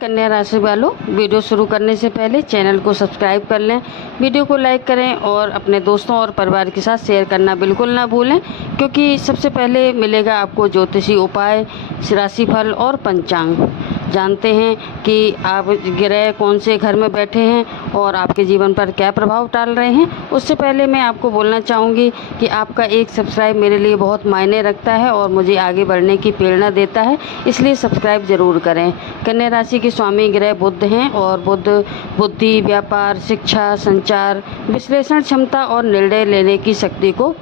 कन्या राशि वालों, वीडियो शुरू करने से पहले चैनल को सब्सक्राइब कर लें, वीडियो को लाइक करें और अपने दोस्तों और परिवार के साथ शेयर करना बिल्कुल ना भूलें, क्योंकि सबसे पहले मिलेगा आपको ज्योतिषी उपाय, राशिफल और पंचांग। जानते हैं कि आप ग्रह कौन से घर में बैठे हैं और आपके जीवन पर क्या प्रभाव डाल रहे हैं। उससे पहले मैं आपको बोलना चाहूँगी कि आपका एक सब्सक्राइब मेरे लिए बहुत मायने रखता है और मुझे आगे बढ़ने की प्रेरणा देता है, इसलिए सब्सक्राइब ज़रूर करें। कन्या राशि के स्वामी ग्रह बुध हैं और बुध बुद्धि, व्यापार, शिक्षा, संचार, विश्लेषण क्षमता और निर्णय लेने की शक्ति को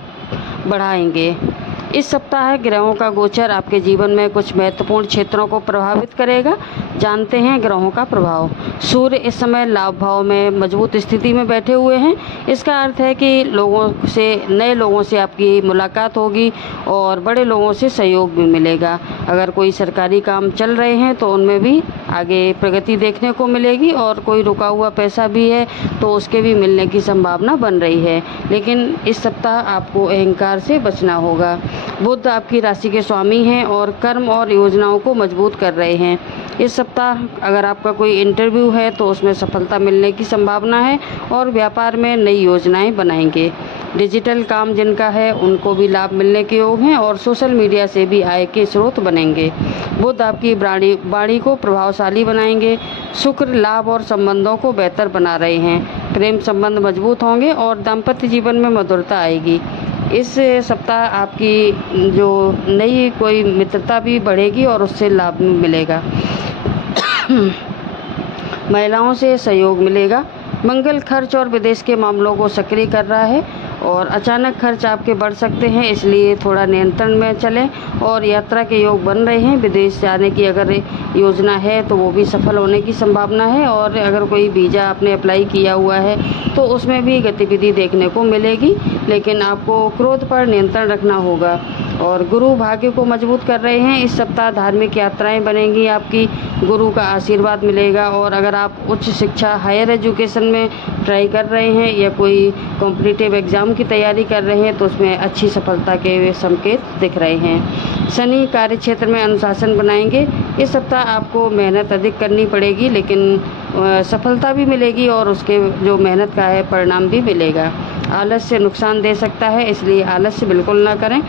बढ़ाएंगे। इस सप्ताह ग्रहों का गोचर आपके जीवन में कुछ महत्वपूर्ण क्षेत्रों को प्रभावित करेगा। जानते हैं ग्रहों का प्रभाव। सूर्य इस समय लाभ भाव में मजबूत स्थिति में बैठे हुए हैं। इसका अर्थ है कि नए लोगों से आपकी मुलाकात होगी और बड़े लोगों से सहयोग भी मिलेगा। अगर कोई सरकारी काम चल रहे हैं तो उनमें भी आगे प्रगति देखने को मिलेगी और कोई रुका हुआ पैसा भी है तो उसके भी मिलने की संभावना बन रही है। लेकिन इस सप्ताह आपको अहंकार से बचना होगा। बुध आपकी राशि के स्वामी हैं और कर्म और योजनाओं को मजबूत कर रहे हैं। इस सप्ताह अगर आपका कोई इंटरव्यू है तो उसमें सफलता मिलने की संभावना है और व्यापार में नई योजनाएं बनाएंगे। डिजिटल काम जिनका है उनको भी लाभ मिलने के योग हैं और सोशल मीडिया से भी आय के स्रोत बनेंगे। बुध आपकी वाणी को प्रभावशाली बनाएंगे। शुक्र लाभ और संबंधों को बेहतर बना रहे हैं। प्रेम संबंध मजबूत होंगे और दाम्पत्य जीवन में मधुरता आएगी। इस सप्ताह आपकी जो नई कोई मित्रता भी बढ़ेगी और उससे लाभ मिलेगा। महिलाओं से सहयोग मिलेगा। मंगल खर्च और विदेश के मामलों को सक्रिय कर रहा है और अचानक खर्च आपके बढ़ सकते हैं, इसलिए थोड़ा नियंत्रण में चलें। और यात्रा के योग बन रहे हैं। विदेश जाने की अगर योजना है तो वो भी सफल होने की संभावना है और अगर कोई वीज़ा आपने अप्लाई किया हुआ है तो उसमें भी गतिविधि देखने को मिलेगी, लेकिन आपको क्रोध पर नियंत्रण रखना होगा। और गुरु भाग्य को मजबूत कर रहे हैं। इस सप्ताह धार्मिक यात्राएं बनेंगी, आपकी गुरु का आशीर्वाद मिलेगा। और अगर आप उच्च शिक्षा हायर एजुकेशन में ट्राई कर रहे हैं या कोई कॉम्पिटिटिव एग्ज़ाम की तैयारी कर रहे हैं तो उसमें अच्छी सफलता के संकेत दिख रहे हैं। शनि कार्य क्षेत्र में अनुशासन बनाएंगे। इस सप्ताह आपको मेहनत अधिक करनी पड़ेगी, लेकिन सफलता भी मिलेगी और उसके जो मेहनत का है परिणाम भी मिलेगा। आलस्य नुकसान दे सकता है, इसलिए आलस्य बिल्कुल ना करें।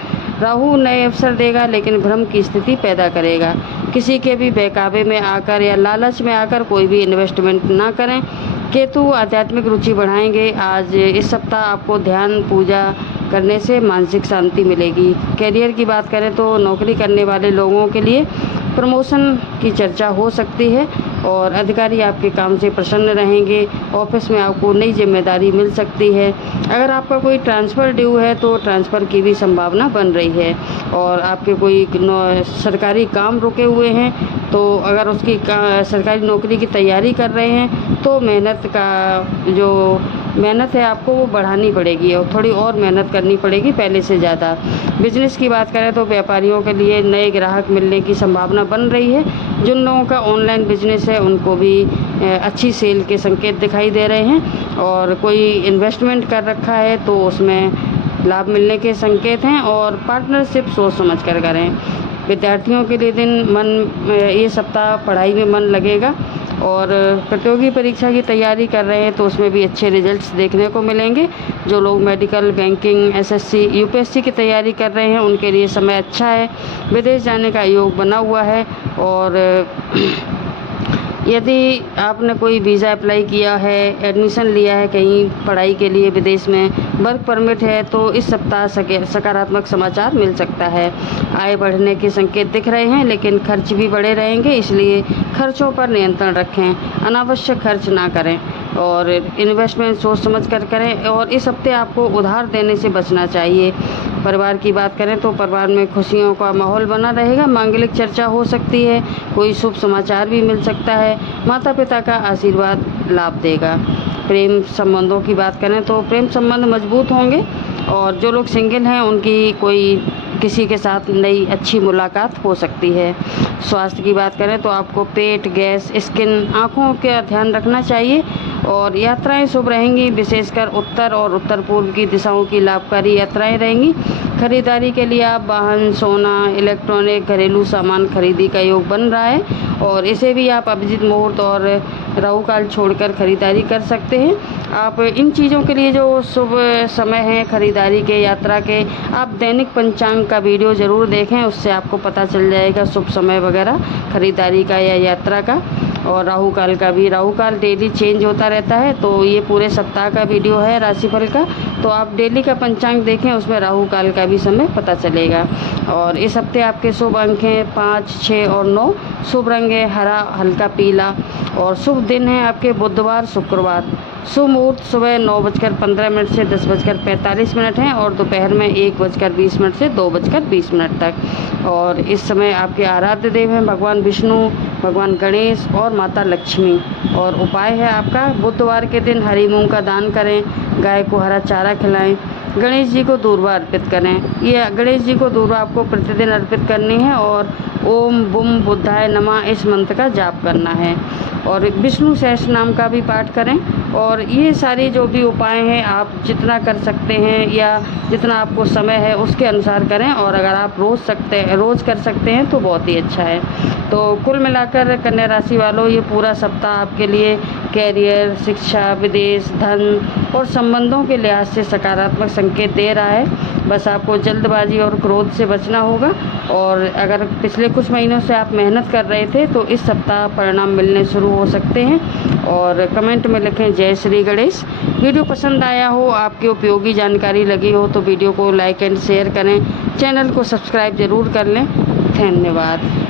राहु नए अवसर देगा लेकिन भ्रम की स्थिति पैदा करेगा। किसी के भी बहकावे में आकर या लालच में आकर कोई भी इन्वेस्टमेंट ना करें। केतु आध्यात्मिक रुचि बढ़ाएंगे। आज इस सप्ताह आपको ध्यान पूजा करने से मानसिक शांति मिलेगी। करियर की बात करें तो नौकरी करने वाले लोगों के लिए प्रमोशन की चर्चा हो सकती है और अधिकारी आपके काम से प्रसन्न रहेंगे। ऑफिस में आपको नई जिम्मेदारी मिल सकती है। अगर आपका कोई ट्रांसफ़र ड्यू है तो ट्रांसफ़र की भी संभावना बन रही है। और आपके कोई सरकारी काम रुके हुए हैं तो अगर उसकी सरकारी नौकरी की तैयारी कर रहे हैं तो मेहनत है आपको वो बढ़ानी पड़ेगी और थोड़ी और मेहनत करनी पड़ेगी पहले से ज़्यादा। बिजनेस की बात करें तो व्यापारियों के लिए नए ग्राहक मिलने की संभावना बन रही है। जिन लोगों का ऑनलाइन बिजनेस है उनको भी अच्छी सेल के संकेत दिखाई दे रहे हैं। और कोई इन्वेस्टमेंट कर रखा है तो उसमें लाभ मिलने के संकेत हैं। और पार्टनरशिप सोच समझ कर करें। विद्यार्थियों के लिए ये सप्ताह पढ़ाई में मन लगेगा और प्रतियोगी परीक्षा की तैयारी कर रहे हैं तो उसमें भी अच्छे रिजल्ट्स देखने को मिलेंगे। जो लोग मेडिकल, बैंकिंग, एसएससी, यूपीएससी की तैयारी कर रहे हैं उनके लिए समय अच्छा है। विदेश जाने का योग बना हुआ है। और यदि आपने कोई वीज़ा अप्लाई किया है, एडमिशन लिया है कहीं पढ़ाई के लिए विदेश में, वर्क परमिट है तो इस सप्ताह सकारात्मक समाचार मिल सकता है। आय बढ़ने के संकेत दिख रहे हैं लेकिन खर्च भी बढ़े रहेंगे, इसलिए खर्चों पर नियंत्रण रखें। अनावश्यक खर्च ना करें और इन्वेस्टमेंट सोच समझ कर करें। और इस हफ्ते आपको उधार देने से बचना चाहिए। परिवार की बात करें तो परिवार में खुशियों का माहौल बना रहेगा। मांगलिक चर्चा हो सकती है। कोई शुभ समाचार भी मिल सकता है। माता पिता का आशीर्वाद लाभ देगा। प्रेम संबंधों की बात करें तो प्रेम संबंध मजबूत होंगे। और जो लोग सिंगल हैं उनकी किसी के साथ नई अच्छी मुलाकात हो सकती है। स्वास्थ्य की बात करें तो आपको पेट, गैस, स्किन, आँखों का ध्यान रखना चाहिए। और यात्राएं शुभ रहेंगी। विशेषकर उत्तर और उत्तर पूर्व की दिशाओं की लाभकारी यात्राएं रहेंगी। खरीदारी के लिए आप वाहन, सोना, इलेक्ट्रॉनिक, घरेलू सामान खरीदी का योग बन रहा है। और इसे भी आप अभिजीत मुहूर्त और राहु काल छोड़कर ख़रीदारी कर सकते हैं। आप इन चीज़ों के लिए जो शुभ समय है खरीदारी के, यात्रा के, आप दैनिक पंचांग का वीडियो ज़रूर देखें, उससे आपको पता चल जाएगा शुभ समय वगैरह खरीदारी का या यात्रा का। और राहु काल का भी, राहु काल डेली चेंज होता रहता है, तो ये पूरे सप्ताह का वीडियो है राशिफल का, तो आप डेली का पंचांग देखें, उसमें राहु काल का भी समय पता चलेगा। और इस हफ्ते आपके शुभ अंक हैं 5, 6 और 9। शुभ रंग है हरा, हल्का पीला। और शुभ दिन है आपके बुधवार, शुक्रवार। शुभ मुहूर्त सुबह 9:15 से 10:45 हैं और दोपहर में 1:20 से 2:20 तक। और इस समय आपके आराध्य देव हैं भगवान विष्णु, भगवान गणेश और माता लक्ष्मी। और उपाय है आपका, बुधवार के दिन हरी मूंग का दान करें, गाय को हरा चारा खिलाएं, गणेश जी को दूर्वा अर्पित करें। ये गणेश जी को दूर्वा आपको प्रतिदिन अर्पित करनी है और ओम बुम बुद्धाय नमः इस मंत्र का जाप करना है। और विष्णु सहस्त्र नाम का भी पाठ करें। और ये सारी जो भी उपाय हैं आप जितना कर सकते हैं या जितना आपको समय है उसके अनुसार करें। और अगर आप रोज़ कर सकते हैं तो बहुत ही अच्छा है। तो कुल मिलाकर कन्या राशि वालों, ये पूरा सप्ताह आपके लिए कैरियर, शिक्षा, विदेश, धन और संबंधों के लिहाज से सकारात्मक संकेत दे रहा है। बस आपको जल्दबाजी और क्रोध से बचना होगा। और अगर पिछले कुछ महीनों से आप मेहनत कर रहे थे तो इस सप्ताह परिणाम मिलने शुरू हो सकते हैं। और कमेंट में लिखें जय श्री गणेश। वीडियो पसंद आया हो, आपकी उपयोगी जानकारी लगी हो तो वीडियो को लाइक एंड शेयर करें, चैनल को सब्सक्राइब ज़रूर कर लें। धन्यवाद।